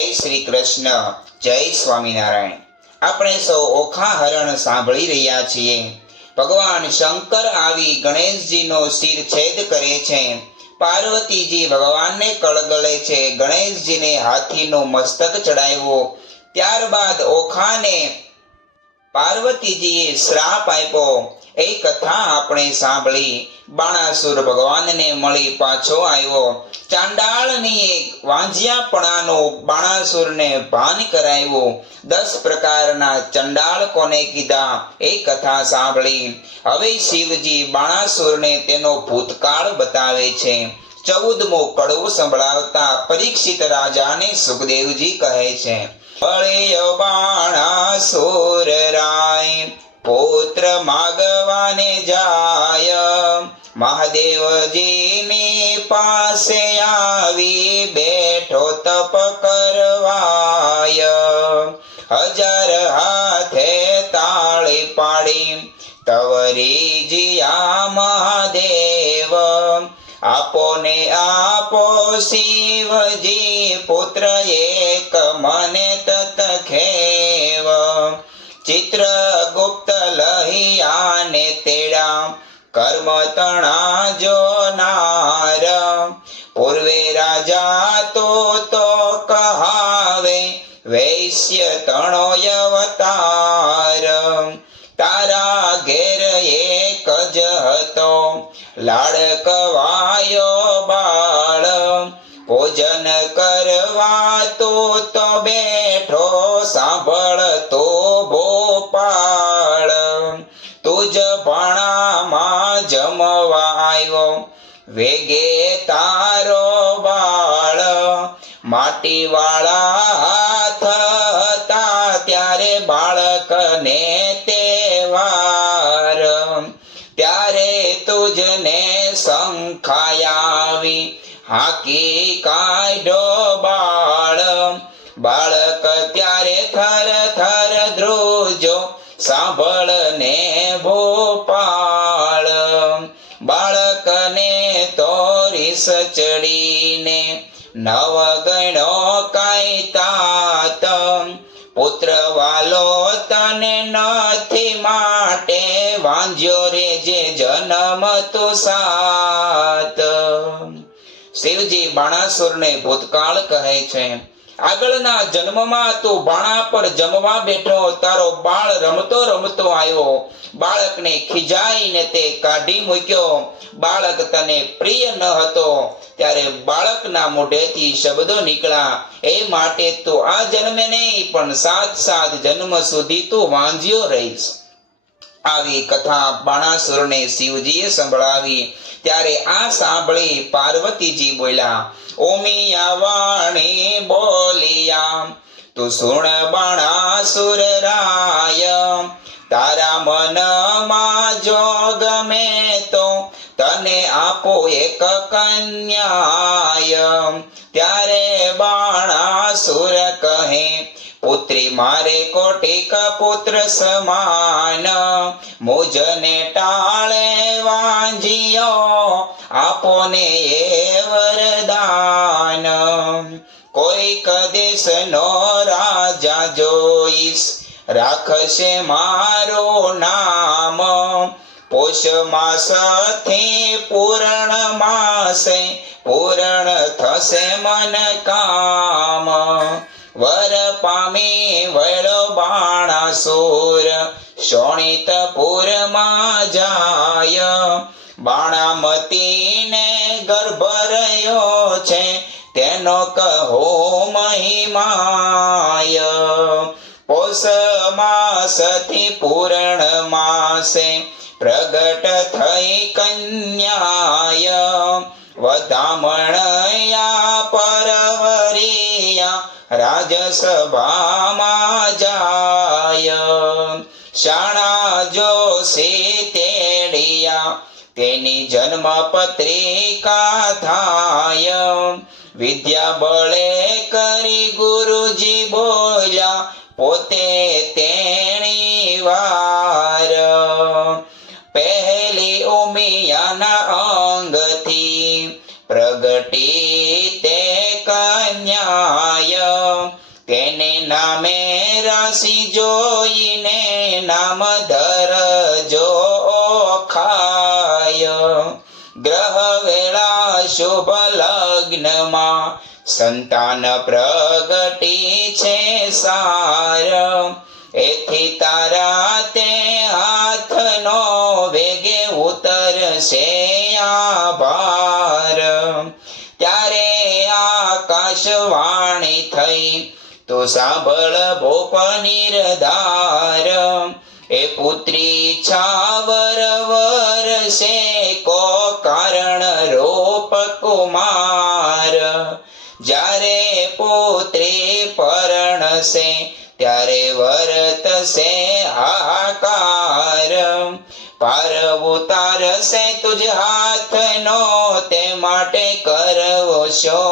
જય શ્રી કૃષ્ણ, જય સ્વામિનારાયણ। આપણે સૌ ઓખા હરણ સાંભળી રહ્યા છીએ। ભગવાન શંકર આવી ગણેશજીનો શિરછેદ કરે છે। પાર્વતીજી ભગવાનને કળગળે છે। ગણેશજીને હાથીનું મસ્તક ચડાવ્યું। ત્યારબાદ ઓખાને પાર્વતીજીએ શ્રાપ આપ્યો। એ કથા આપણે સાંભળી। બાણાસુર ભગવાનને મળી પાછો આવ્યો। ચાંડાળની એક વાંજિયાપણાનો બાણાસુરને ભાન કરાવ્યું। 10 પ્રકારના ચંડાળ કોને કીધા એ કથા સાંભળી। હવે શિવજી બાણાસુરને તેનો ભૂતકાળ બતાવે છે। 14મો કડવું સંભળાવતા પરીક્ષિત રાજાને સુખદેવજી કહે છે, બળે બાણાસુર રાય પુત્ર માગવાને જાય। મહાદેવજીની પાસે આવી બેઠો તપ કરવાય। 1000 હાથે તાળી પાડી તવરી જીયા મહાદેવ। આપો ને આપો શિવજી પુત્ર એક મને તત ખેવ। ચિત્રગુપ્ત લહિયાને તેડા કર્મ તણા જોનાર। પૂર્વે રાજા તો કહાવે વૈશ્ય તણો અવતાર। તારા ઘેર એક જ હતો લાડકવાયો બાળ। ભોજન કરવા તો બેઠો સાંભળતો ભોપાળ। તુજ ભાણામાં જમવા આવ્યો વેગે તારો બાળ। માટીવાળા હાથ હતા ત્યારે બાળકને તેવાર। ત્યારે તુજને શંખાયાવી હાકી કાઢો બાળ। બાળક ત્યારે થર થર ધ્રુજો સાંભળને ભોપાળ। બાળકને તો રીસ ચડીને નવ ગણો કાંઈ તાત। પુત્ર વાલો તને નથી માટે વાંજ્યો રે જે જન્મ તો સાત। શિવજી બાણાસુરને ભૂતકાળ કહે છે, આગળના જન્મમાં તું બાણા પર જમવા બેઠો, તારો બાળ રમતો રમતો આવ્યો। બાળકને ખીજાઈને તે કાઢી મૂક્યો। બાળક તને પ્રિય ન હતો ત્યારે બાળકના મોઢેથી શબ્દો નીકળ્યા, એ માટે તું આ જન્મે નહીં પણ 7 જન્મ સુધી તું વાંજ્યો રહીશ। આવી કથા બાણાસુરને શિવજીએ સંભળાવી। ત્યારે આ સાંભળી પાર્વતીજી બોલ્યા, ઓમિયા વાણી બોલિયા તું સુણ બાણાસુર રાય। તારા મનમાં જો ગમે તો તને આપો એક કન્યાય। ત્યારે બાણાસુર કહે, પુત્રી મારે કોટિક પુત્ર સમાન। મુજને ટાળે વાંજિયો આપો ને એ વરદાન। કોઈક દેશનો રાજા જોઈશ રાખશે મારું નામ। પોષ માસથી પૂર્ણ માસે પૂર્ણ થશે મન કામ। વર પામી વળો બાણાસુર શોણિતપુરમાં જાય। બાણામતીને ગર્ભ રહ્યો છે તેનો કહો મહિમાય। પોષ માસથી પૂર્ણ માસે પ્રગટ થઈ કન્યાય। વધામણયા પરવરિયા રાજસભામાં જાય। શાણા જોશી તેડિયા તેની જન્મ પત્રિકા થાય। વિદ્યા બળે કરી ગુરુજી બોલ્યા પોતે તેણી વાર। પહેલી ઉમિયાના અંગથી પ્રગટી તે કન્યાય। નામે રાશિ જોઈને નામ ધરજો ઓખાય. ગ્રહ વેળા શુભ લગ્નમાં સંતાન પ્રગટી છે સાર. એથી તારા તે હાથનો વેગે ઉતરશે આભાર. ત્યારે આકાશવાણી થઈ તો સાંભળ ભોપ નિર્ધાર. એ પુત્રી છાવર વરસે કો કારણ રૂપ કુમાર. જ્યારે પુત્રી પરણશે ત્યારે વર્તશે હાહાકાર. પાર ઉતારશે તુજ હાથનો તે માટે કરવો શો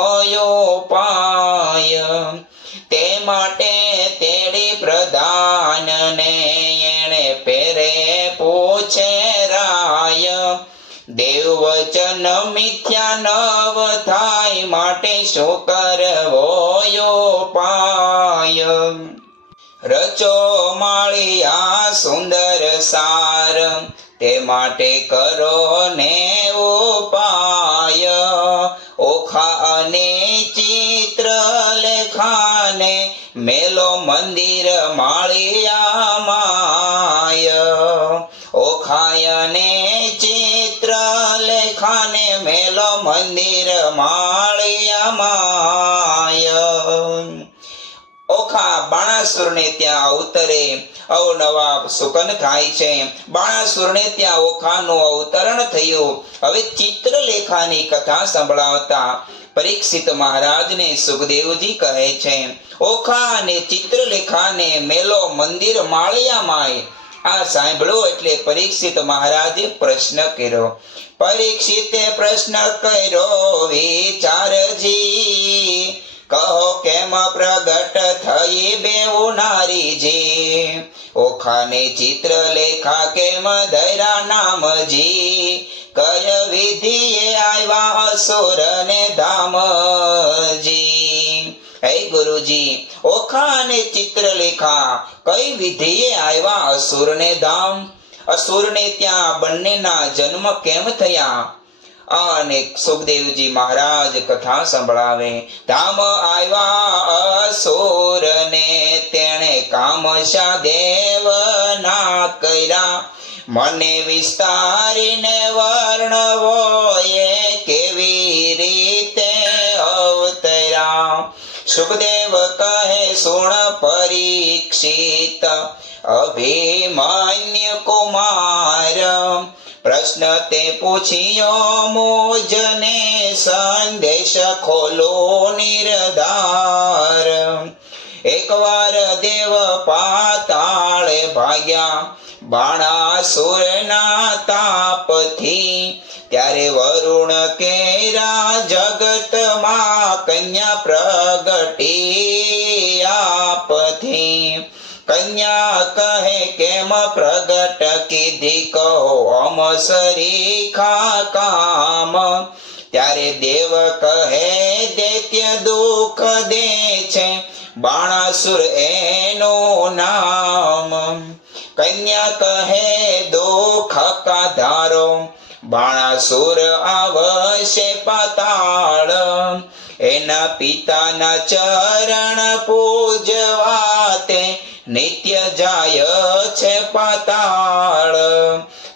ઉપાય. તે માટે તેડી પ્રધાનને એણે પેરે પૂછે રાય. દેવ વચન મિથ્યા નવ થાય માટે શું કરવો ઉપાય. રચો માળિયા સુંદર સાર તે માટે કરો ને ઉપાય. ઓખા અને ચિત્ર લેખાને મેલો મંદિર માળિયામાય. ઓખાય ને ચિત્ર લેખાને મેલો મંદિર માળિયામાય. ઓખા બાણાસુરને ત્યાં અવતરે અવનવા સુકન થાય છે. બાણાસુરને ત્યાં ઓખાનું અવતરણ થયું. હવે ચિત્રલેખાની કથા સંભળાવતા પરીક્ષિત મહારાજને સુખદેવજી કહે છે, ઓખા અને ચિત્રલેખાને મેલો મંદિર માળિયામાય. આ સાંભળો એટલે પરીક્ષિત મહારાજે પ્રશ્ન કર્યો. પરીક્ષિતે પ્રશ્ન કર્યો વિચારજી, કહો કેમ પ્રગટ થઈ બેઉ નારીજી. ઓખાને ચિત્રલેખા કેમ ધૈરા નામજી. કય વિધિએ આવ્યા અસુર ને ધામજી. હે ગુરુજી, ઓખા અને ચિત્રલેખા કઈ વિધિએ આવ્યા અસુર ને ધામ? અસુરને ત્યાં બંનેના જન્મ કેમ થયા? અને સુખદેવજી મહારાજ કથા સંભળાવે. ધામ આવ્યા અસુર ને તેણે કામશા દેવ ના કર્યા. મને વિસ્તારીને વર્ણવો એ કેવી રીતે અવતર્યા. સુખદેવ કહે સુણ પરીક્ષિત અભિમન્યુ કુમાર. પ્રશ્ન તે પૂછ્યો મુજને સંદેશ ખોલો નિર્ધાર. એકવાર દેવ પાતાળે ભાગ્યા બાણાસુરના તાપથી. ત્યારે વરુણ કેરા જગતમાં કન્યા પ્રગટી આપથી. કન્યા કહે કેમ પ્રગટ કીધી કહો અમ સરીખા કામ. ત્યારે દેવ કહે દૈત્ય દુઃખ દે છે બાણાસુર એનું નામ. કન્યા કહે દુઃખ કા ધારો બાણાસુર આવશે પાતાળ. એના પિતાના ચરણ પૂજવા તે નિત્ય જાય છે પાતાળ.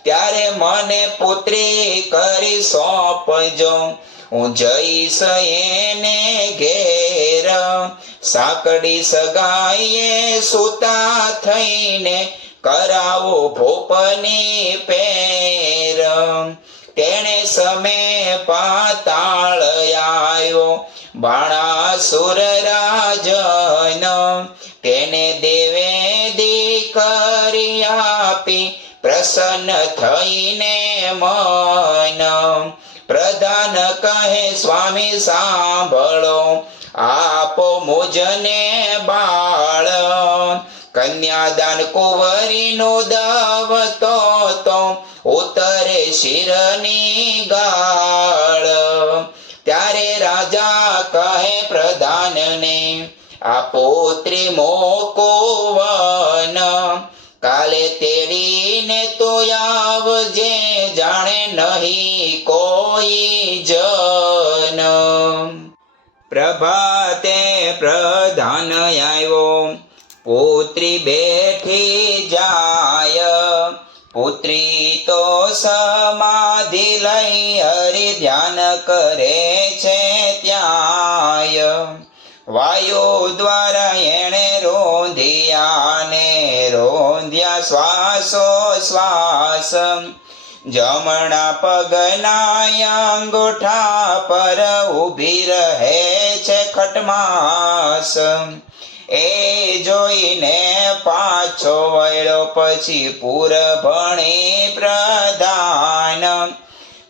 ત્યારે મને પુત્રી કરી સોંપજો, હું જઈશ એને ઘેર. સાંકડી સગાઈએ સુતા થઈને કરાવો ભોપની પેર. તેણે સમે પાતાળ આવ્યો બાણાસુર રાજન. તેને દેવે દીકરી આપી પ્રસન્ન થઈને મન. પ્રધાન કહે સ્વામી સાંભળો, આપો મુજને બાળ. કન્યાદાન કુંવરીનું દવતો તો ઉતરે શિરની ગાળ. ત્યારે રાજા કહે પ્રધાનને, આ પુત્રી મોકુવન, કાલે તેડીને તો આવજે, જાણે નહીં કોઈ જન. પ્રભાતે પ્રધાન આવ્યો, પુત્રી બેઠી જાય, પુત્રી તો સમાધિ લઈ હરિ ધ્યાન કરે છે ત્યાંય. વાયુ દ્વારા એણે રોંધ્યા ને રોંધ્યા શ્વાસો શ્વાસ, જમણા પગના અંગૂઠા પર ઊભી રહે છે ખટમાસ. એ જોઈને પાછો વળ્યો પછી પૂરભણી પ્રધાન,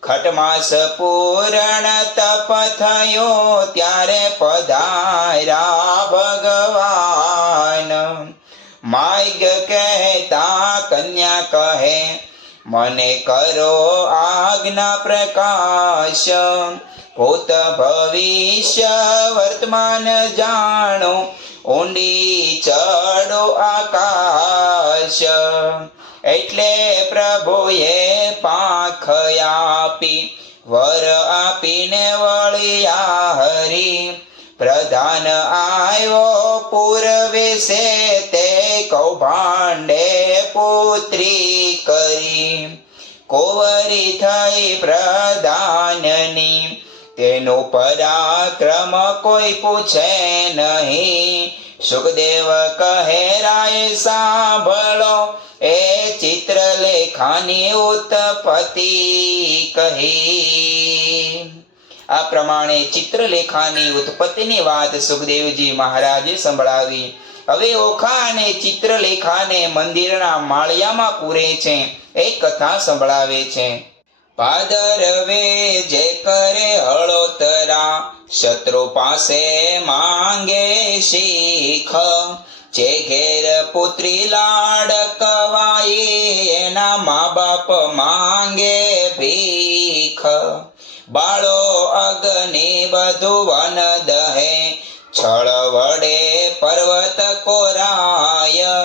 ખટમાસ પૂરણ તપ થયો ત્યારે પધાર્યા ભગવાન. માર્ગ કહેતા કન્યા કહે, મને કરો આજ્ઞા પ્રકાશ, ભૂત ભવિષ્ય વર્તમાન જાણો, ઊંડી ચડો આકાશ. એટલે પ્રભુએ પાંખ આપી, વર આપીને વળ્યા હરી. પ્રધાન આવ્યો પૂર્વે સે, તે કૌભાંડે પુત્રી કરી. કોવરી થઈ પ્રધાનની, તેનું પરાક્રમ કોઈ પૂછે નહીં. સુખદેવ કહે રાય સાંભળો, એ ચિત્રલેખાની ઉત્પત્તિ કહી. આ પ્રમાણે ચિત્રલેખાની ઉત્પત્તિની વાત સુખદેવજી મહારાજે સંભળાવી. હવે ઓખા અને ચિત્રલેખાને મંદિરના માળિયામાં પૂરે છે, એ કથા સંભળાવે છે. ભાદરવે જે કરે હળોતરા, શત્રુ પાસે માંગે શીખ. જે ઘેર પુત્રી લાડકવાઈ, એના મા બાપ માંગે ભીખ. બાળો અગ્નિ બધું વન દહે, છળ વડે પર્વત કોરાય.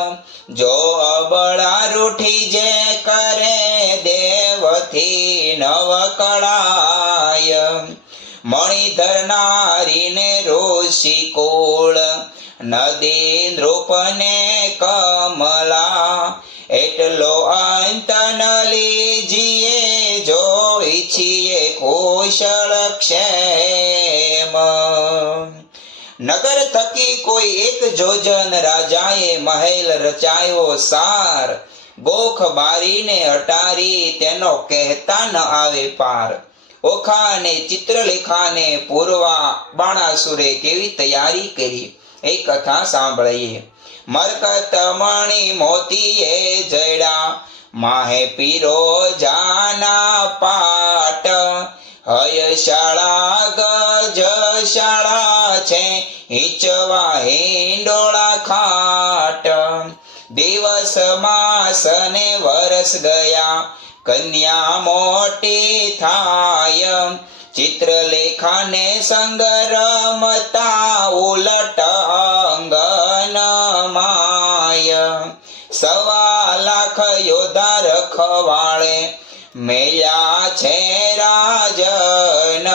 જો અબળા રૂઠી જે કરે, દેવથી નવ કળાય. મણિધર નારીને ઋષિ કુળ, નદી નૃપને કમલા. એટલો અંત ન લીજીએ, જો ઈચ્છીએ કુશળ ક્ષેમ. નગર થકી કોઈ એક જોજન રાજાએ મહેલ રચાયો સાર. ગોખ બારીને અટારી, તેનો કહેતા ન આવે પાર. ઓખા અને ચિત્રલેખાને પૂરવા બાણાસુરે કેવી તૈયારી કરી, એ કથા સાંભળીએ. મરકત મણી મોતીએ જડ્યા, માહે પીરો જાના પાટ. હયશાળા ગજશાળા છે, હિંચવા હિંડોળા ખાટ. દિવસ માસ ને વરસ ગયા, કન્યા મોટી થાય. ચિત્રલેખાને સંગ રમતા, ઉલટ અંગન માય. 1.25 લાખ યોદ્ધા રખવાળે, મેળ્યા છે રાજન.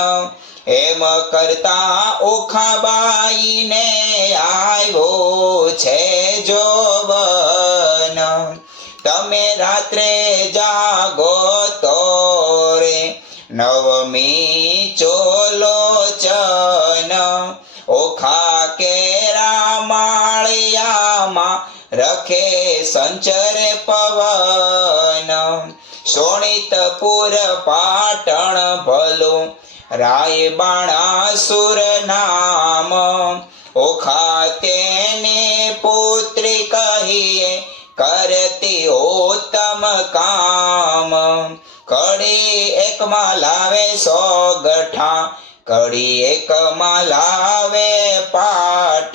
એમ કરતા ઓખાબાઈને આવ્યો છે જોબન. તમે રાત્રે જાગો તો રે, નવમી ચોલોચન. ઓખા કેરા માળિયામાં, રખે સંચરે પવન. શોણિતપુર પાટણ ભલું, રાય બાણાસુર નામ. ઓખા તેને પુત્રી કહીએ, કરતી ઉત્તમ કામ. કડી એકમાં લાવે 100 ગઠા, કડી એકમાં લાવે પાટ.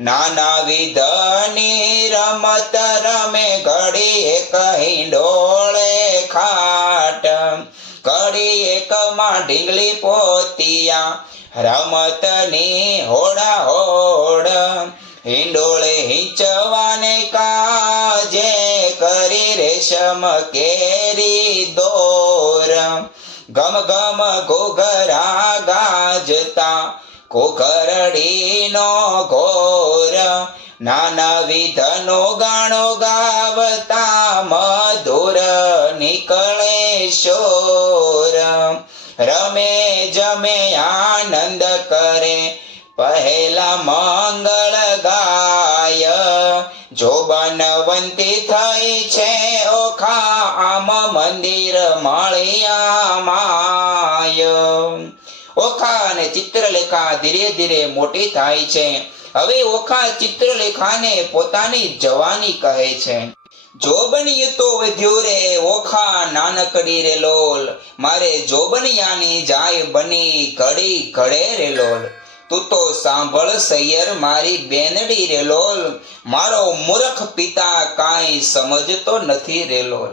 નાના વિધની રમત રમે, ઘડી એક હિંડોળે ખાટ. કડી એકમાં ઢીંગલી પોતિયા, રમતની હોડા હોડ હિંડોળે હિંચવાને કાજે કરી રેશમ કેરી દોર ગમ ગમ ઘોઘરા ગાજતા ઘોઘરડીનો ઘોર નાના વિધનો ગાણો ગાવતા મધુર નીકળે શોર રમે જમે આનંદ કરે પહેલા મંગળ ગાય જો બનવંતી થઈ છે ઓખા આમ મંદિર મળ્યા માય ઓખા અને ચિત્રલેખા ધીરે ધીરે મોટી થાય છે. હવે ઓખા ચિત્રલેખાને પોતાની જવાની કહે છે. જોબનિયું તો વધ્યું રે ઓખા નાનકડી રે લોલ મારે જોબનિયાની જાય બની ઘડી ઘડે રે લોલ તું તો સાંભળ સૈયર મારી બેનડી રે લોલ મારો મૂર્ખ પિતા કાંઈ સમજતો નથી રે લોલ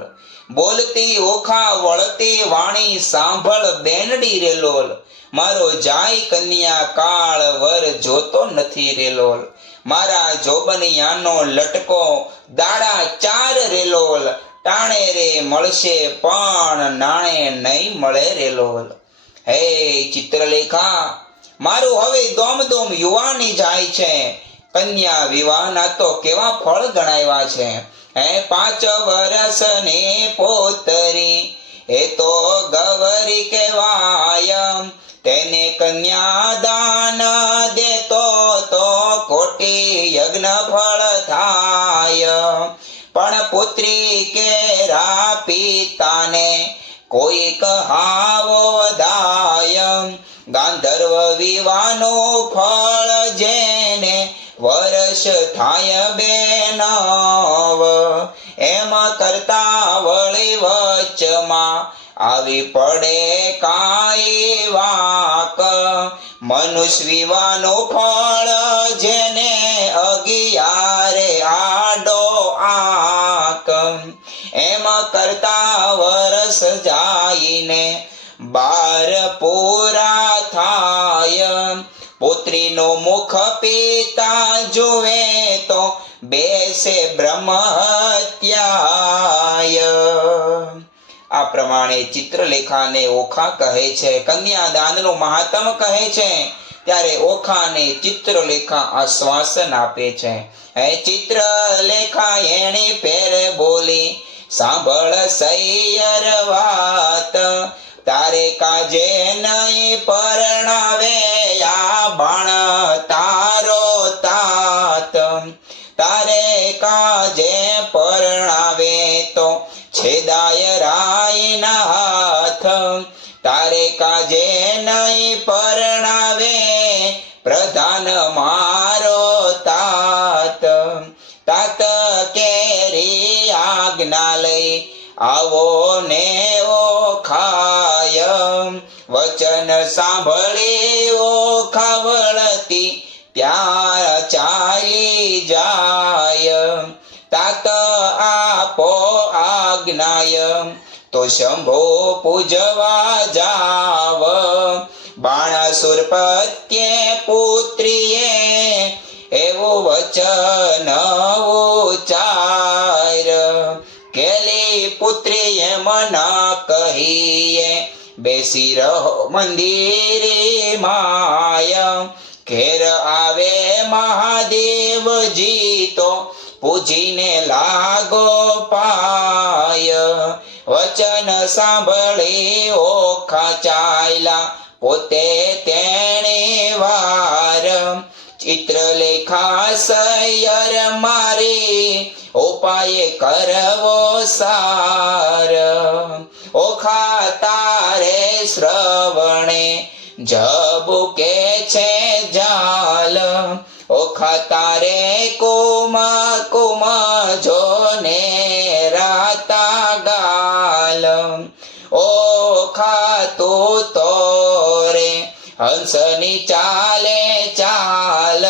બોલતી ઓખા વળતી વાણી સાંભળ બેનડી રે લોલ મારો જાય કન્યા કાળ વર જોતો નથી રે લોલ મારા જોબનિયાનો લટકો દાડા 4 રે લોલ ટાણે રે મળશે પણ નાણે નહીં મળે રે લોલ. હે ચિત્રલેખા મારું હવે દોમ દોમ યુવાની જાય છે કન્યા વિવાહના તો કેવા ફળ ગણાવ્યા છે. હે 5 વર્ષની પોતરી એ તો ગવરી કહેવાય તેને કન્યાદાન દેતો તો કોટી યજ્ઞ ફળ થાય પણ પુત્રી કેરા પિતાને કોઈ કહાવો દાય ગાંધર્વ વિવાહનું ફળ જેને વર્ષ થાય બેનવ એમ કરતા વળી વચમાં આવી પડે કાંઈ વાક મનુષ્ય વિવાહનું ફળ જેને 11 આડો આક એમ કરતા વર્ષ જાઈને 12 પૂરા થાય પુત્રીનો મુખ પિતા જુએ તો બેસે બ્રહ્મ હત્યાય. આ પ્રમાણે ચિત્રલેખાને ઓખા કહે છે, કન્યાદાનનું મહાત્મ કહે છે. ત્યારે ઓખાને ચિત્રલેખા આશ્વાસન આપે છે. હે ચિત્રલેખા એની પેરે બોલી સાંભળ સૈયર વાત તારે કાજે નહીં પરણાવે આ બાણ તારો તાત તારે કાજે પરણાવે તો છેદાય રાયના હાથ તારે કાજે નહીં પરણાવે પ્રધાન મારો તાત તાત કેરી આજ્ઞા લઈ આવો ને ઓખાય વચન સાંભળી ઓખા વળતી ત્યાં ચાલી જાય તાત આપો આજ્ઞાય તો શંભો પૂજવા જાવ બાણાસુર પત્યે પુત્રીએ એવું વચન ઉચ્ચાર કેલી પુત્રીએ મના કહીએ બેસી રહો મંદિરે માય ઘેર આવે મહાદેવજી તો પૂજીને લાગો પાય વચન સાંભળી ઓખા ચાલ્યા પોતે તેણે વાર ચિત્રલેખા સૈયર મારી ઉપાય કરવો સાર ઓખા તારે શ્રવણે જબુકે છે જાલ ઓખા તારે કુમ કુમ જોને રાતા ગાલ ઓખા તું તોરે હંસની ચાલે ચાલ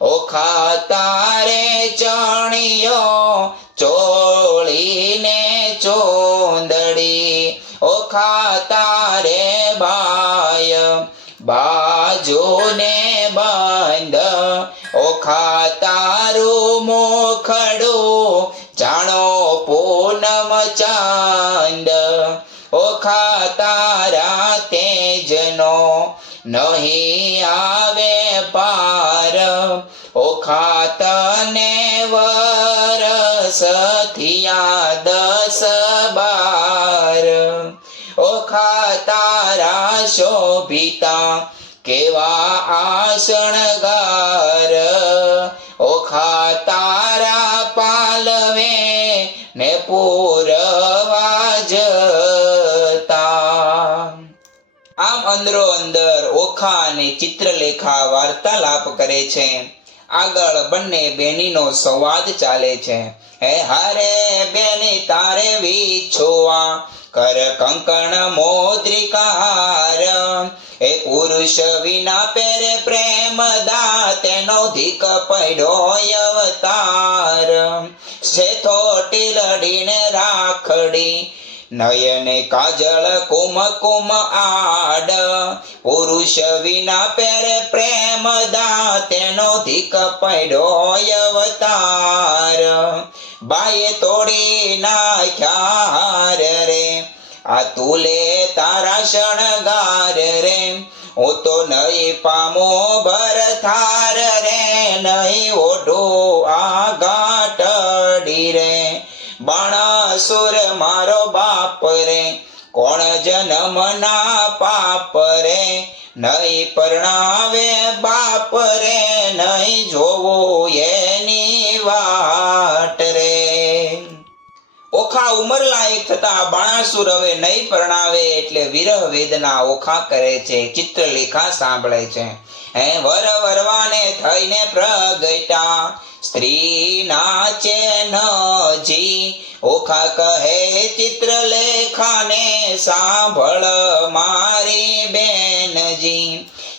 ઓખા તારે ચણિયો ચોળીને ચોંદડી ઓખા તારે બાય જોને બંધ ઓખા તારું મુખડું જાણો પૂનમ ચાંદ ઓખા તારા તેજનો નહીં આવે પાર ઓખા તને વરસ થયા 10-12 ઓખા તારા શોભિતા કેવા આસણગાર ઓખા તારા પાલવે ને પૂરવા જતા. આમ અંદરો અંદર ઓખા અને ચિત્રલેખા વાર્તાલાપ કરે છે. આગળ બંને બેનીનો સંવાદ ચાલે છે. હે હારે બેની તારે વિછોવા કર કંકણ મોદ્રિકાર એ પુરુષ વિના પેરે પ્રેમ દા તેનો ધીક પડ્યો અવતાર શેથો ટીલડીને રાખડી નયને કાજળ કુમકુમ આડ પુરુષ વિના પેરે પ્રેમ દા તેનો ધીક પડ્યો અવતાર બાએ તોડી નાખ્યા હાર રે આ તુલે તારા શણગાર રે હું તો નહીં પામો ભરથાર રે નહીં ઓઢો આ ગાંઠડી રે બાણાસુર મારો બાપ રે કોણ જન્મના પાપ રે નહીં પરણાવે બાપ રે નહીં જોવો એની વાટ રે. ઓખા ઉંમર લાયક થતા બાણાસુર હવે નહીં પરણાવે એટલે વિરહ વેદના ઓખા કરે છે. ચિત્રલેખા સાંભળે છે. હે વર વરવાને થઈને પ્રગટા સ્ત્રી નાચે નજી ઓખા કહે ચિત્રલેખાને સાંભળ મારી બેનજી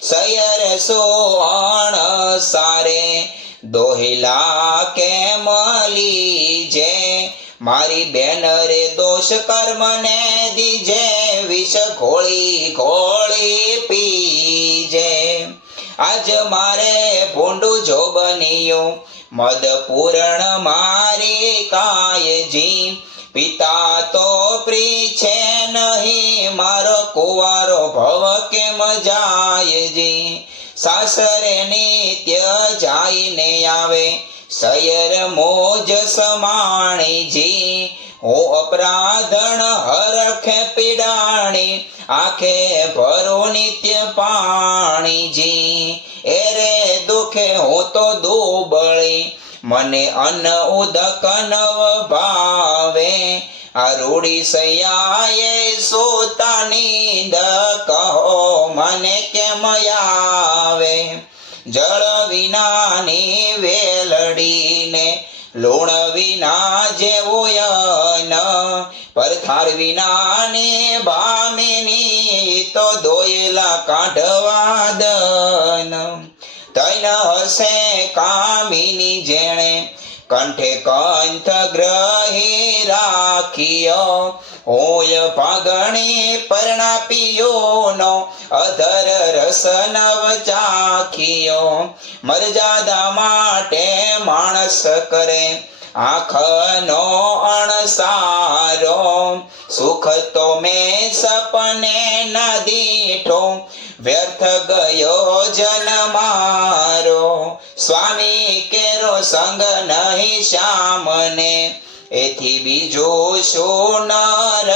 સયર સોણ સારે દોહિલા કેમ લીજે મારી બેન રે દોષ કર્મને દીજે વિષ ઘોળી ઘોળી પીજે આજ મારે ભૂંડું જો બન્યું મદ પૂરણ મારી કાયજી પિતા તો પ્રી છે નહીં મારો કુંવારો ભવ કેમ જાયજી સાસરે નિત્ય જાઈને આવે સયર મોજ સમાણીજી હું અપરાધણ હરખે પીડાણી આંખે ભરો નિત્ય પાણીજી એ રે દુખે હું તો દુબળી મને અન્ન ઉદક નવ ભાવે આ રૂડી સૈયાએ સોતાની દ કહો મને કેમ આવે જળ વિનાની વેલડીને લૂણ વિના જેવું પરથાર વિનાની ભામિની તો દોયેલા કાઢવા દન તૈન હસે કામિની જેણે કંઠે કંઠ ગ્રહી રાખ્યો હોય ભાગણી પરણાપિયો નો અધર રસ નવ ચાખ્યો મર્યાદા માટે માણસ કરે આંખનો અણસારો સુખ તો મેં સપને ન દીઠો વ્યર્થ ગયો જન મારો સ્વામી કેરો સંગ નહીં શ્યામને એથી બીજું શું નર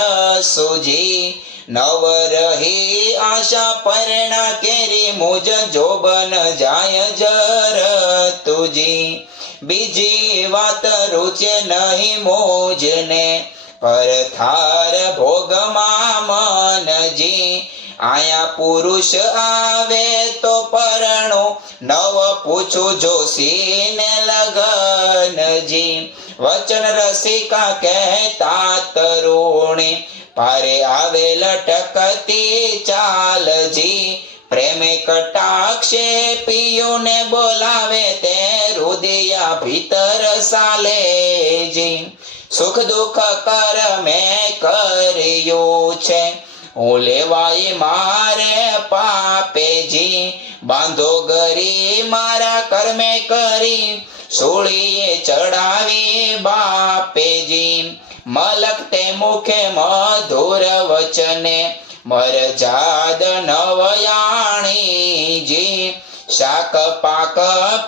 સુજી નવ રહી આશા પરણા કેરી મુજ જોબન જાય જર તુજી બીજી વાત રૂચે નહીં મોજને પરથાર ભોગમાં મનજી આયા પુરુષ આવે તો પરણો નવ પૂછું જોશીને લગનજી વચન રસિકા કહેતા તરુણી પારે આવે લટકતી ચાલજી પ્રેમે કટાક્ષે પિયુને બોલાવે તે હૃદય ભીતર સાલેજી સુખ દુઃખ કર મેં કર્યું છે હું લેવાય મારે પાપેજી બાંધો ગરી મારા કર્મે કરી સૂળીએ ચડાવી બાપેજી મલકતે મુખે મધુર વચને મરજાદ નવયાણીજી શાક પાક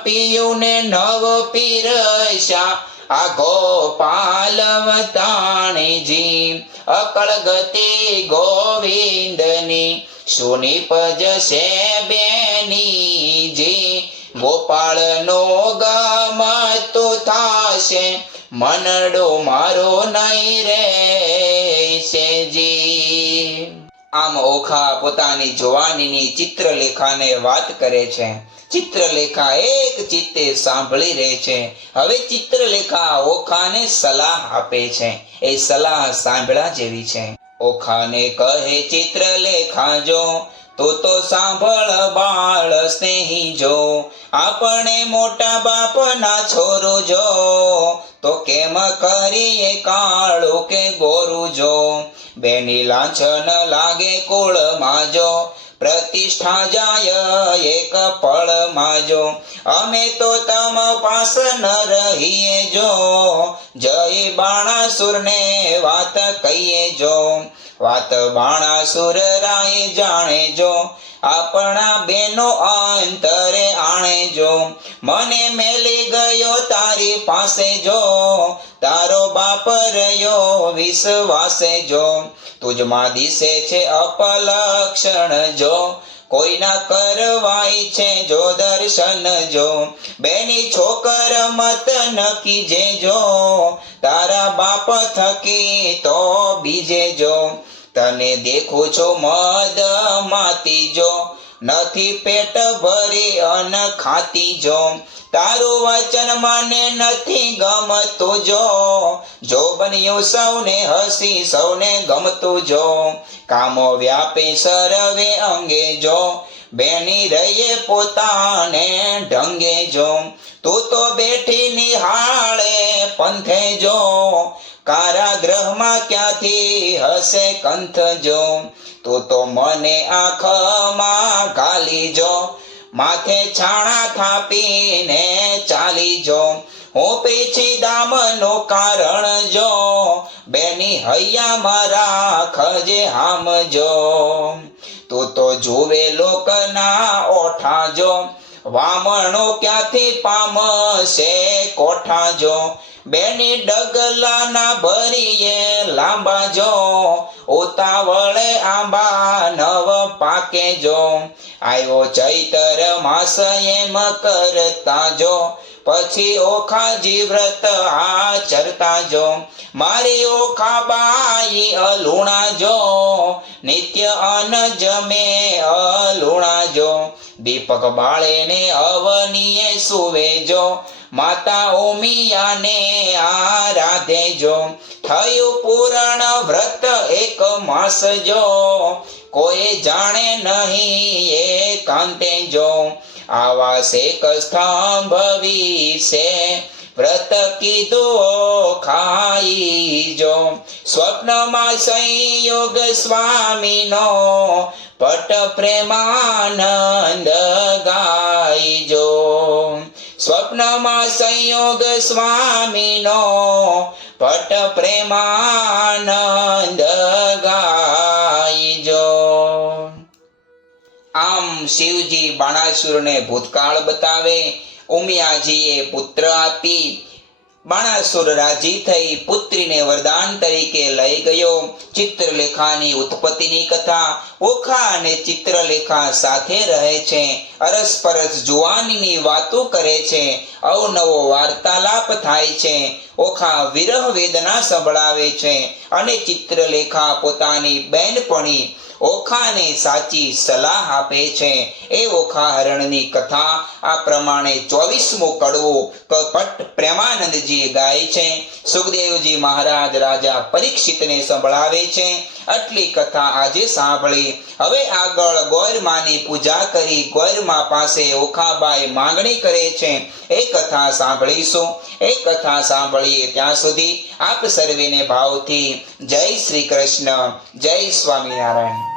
પીયું ને નવ પીરસ્યા આ ગોપાલ વતાણીજી અકળ ગતિ ગોવિંદની સુની પજશે બેનીજી ગોપાળનો ગમતું થાશે મનડો મારો નહીં રહેશેજી. આમ ઓખા પોતાની જવાનીની ચિત્રલેખાને વાત કરે છે. ચિત્રલેખા એક ચિત્તે સાંભળી રહે છે. હવે ચિત્રલેખા ઓખાને સલાહ આપે છે. એ સલાહ સાંભળ્યા જેવી છે. ઓખાને કહે ચિત્રલેખા જો તું તો સાંભળ બાળ સ્નેહી જો આપણે મોટા બાપના છોરું જો તો કેમ કરીએ કાળું કે ગોરું જો બેની લાંછન લાગે કુળમાં જો પ્રતિષ્ઠા જાય એક પળમાં જો અમે તો તમ પાસ ન રહીએ જો જય બાણાસુરને વાત કહીએ જો વાત બાણાસુર રાય જાણે જો આપણા બેનો અંતરે આણે જો મને મેલી ગયો તારી પાસે જો તારો બાપ રહ્યો વિશ્વાસે જો તુજમાં દિશે છે અપલક્ષણ જો કોઈના કરવાય છે જો દર્શન જો બેની છોકર મત નકી જે જો તારા બાપ થકી તો બીજે જો તને દેખું છું મદ માતી જો નથી પેટ ભરી અન ખાતી જો તારું વચન મને નથી ગમતું જો બન્યું સૌને હસી સૌને ગમતું જો કામો વ્યાપે સર્વે અંગે જો બેની રહીએ પોતાને ઢંગે જો તું તો બેઠી નિહાળે પંથે જો કારાગૃહમાં ક્યાંથી હશે કંથ જો તું તો મને આંખમાં ગાલી જો માથે છાણા થાપીને ચાલી જો હું પીછી દામનું કારણ જો બેની હૈયામાં રાખજે હામ જો તું તો જુએ લોકના ઓઠા જો વામણો ક્યાંથી પામશે કોઠા જો બેની ડગલાના ભરીએ લાંબા જો ઉતાવળે આંબા નવ પાકે જો આવ્યો ચૈતર માસ એમ કરતા જો પછી ઓખાજી વ્રત આચરતા જો મારી ઓખાબાઈ અલુણા જો નિત્ય અન જમે અલુણા જો દીપક બાળે ને અવનીએ સુવે જો માતા ઉમિયાને આરાધે જો થયું પૂરણ વ્રત એક માસ જો કોઈ જાણે નહીં એકાંતે જો આવા શેક સ્તંભવી છે વ્રત કીધો ખાઈ જો સ્વપ્નમાં સંયોગ સ્વામીનો પટ પ્રેમાનંદ ગાઈ જો સ્વપ્નમાં સંયોગ સ્વામીનો પટ પ્રેમાનંદ ગાઈ જો. આમ શિવજી બાણાસુરને ભૂતકાળ બતાવે. ઉમિયાજીએ પુત્ર આપી બાણાસુર રાજી થઈ પુત્રીને વરદાન તરીકે લઈ ગયો. ચિત્રલેખાની ઉત્પત્તિની કથા. ઓખા અને ચિત્રલેખા સાથે રહે છે, અરસપરસ જુવાનીની વાતો કરે છે, અવનવો વાર્તાલાપ થાય છે. ઓખા વિરહ વેદના સંભળાવે છે અને ચિત્રલેખા પોતાની બહેનપણી ઓખાને સાચી સલાહ આપે છે. એ ઓખા હરણની કથા આ પ્રમાણે 24મો કડવો કપટ પ્રેમાનંદજી ગાય છે. સુખદેવજી મહારાજ રાજા પરીક્ષિતને સંભળાવે છે. આટલી કથા આજે સાંભળી. હવે આગળ ગોરમાની પૂજા કરી ગોરમા પાસે ઓખાબાઈ માંગણી કરે છે. એ કથા સાંભળીશું. એ કથા સાંભળીએ ત્યાં સુધી આપ સર્વેને ભાવથી જય શ્રી કૃષ્ણ, જય સ્વામિનારાયણ.